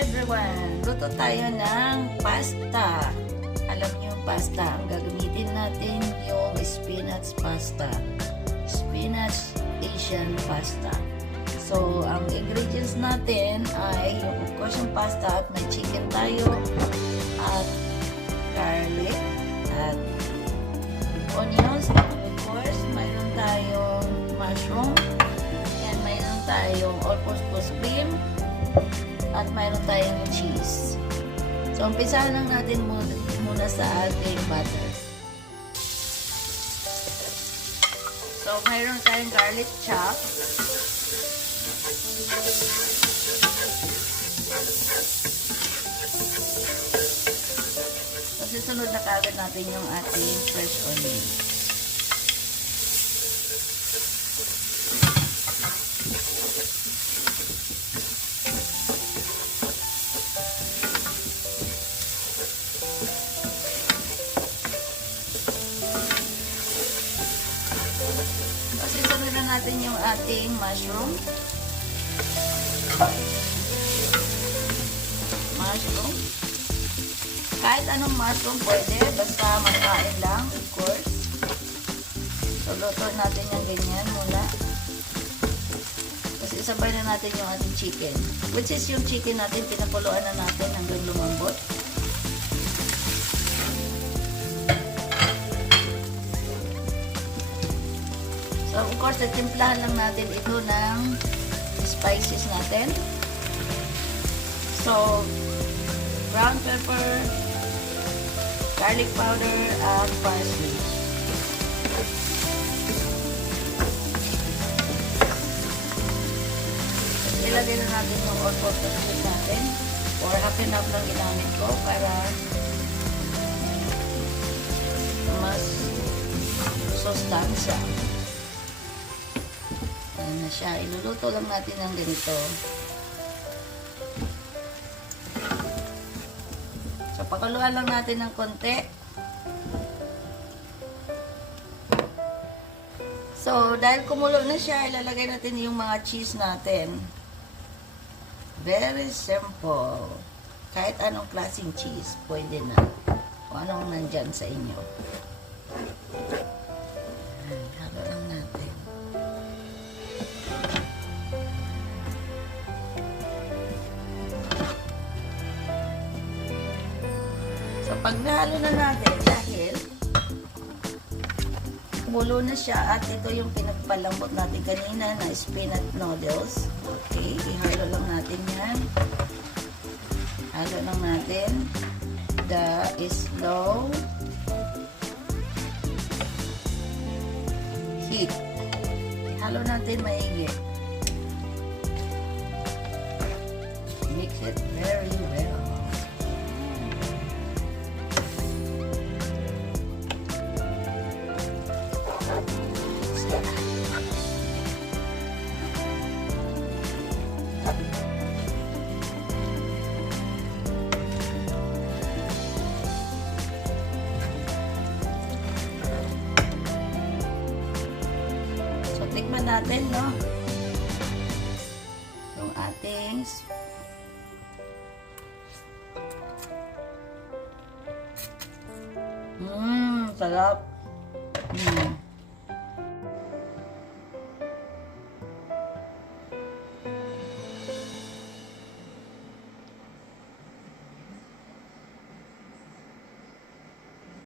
everyone! Luto tayo ng pasta. Alam niyo yung pasta, ang gagamitin natin yung spinach pasta. Spinach Asian pasta. So, ang ingredients natin ay yung of course yung pasta at may chicken tayo at garlic at onions. Of course, mayroon tayong mushroom and mayroon tayong all-purpose cream at mayroon tayong cheese. So, umpisahan lang natin muna sa ating butter. So, mayroon tayong garlic chop. So, susunod na kagad natin yung ating fresh onion. Susunod na natin yung ating mushroom. Mushroom. Kahit anong mushroom pwede, basta makain lang, of course. So, luto natin yung ganyan muna. Tapos isabay na natin yung ating chicken. Which is yung chicken natin, pinakuluan na natin hanggang lumambot. So, of course, timplahan lang natin ito ng spices natin. So, brown pepper, garlic powder, at parsley. Ilagay na natin yung all-purpose cream natin. Or half and half lang ginamit ko para mas sustansya. Ayan na siya. Iluluto lang natin ng ganito. So, pakuluan lang natin ng konti. So, dahil kumulo na siya, ilalagay natin yung mga cheese natin. Very simple. Kahit anong klaseng cheese, pwede na. O anong nandyan sa inyo. Halo lang natin. So, pag nahalo na natin, dahil kumulo na siya at ito yung pinagpalambot natin kanina na spinach noodles. Okay, ihalo lang natin yan. Halo lang natin. The slow heat. Halo natin maigi. Mix it very well. Tikman natin, no? Yung ating sarap.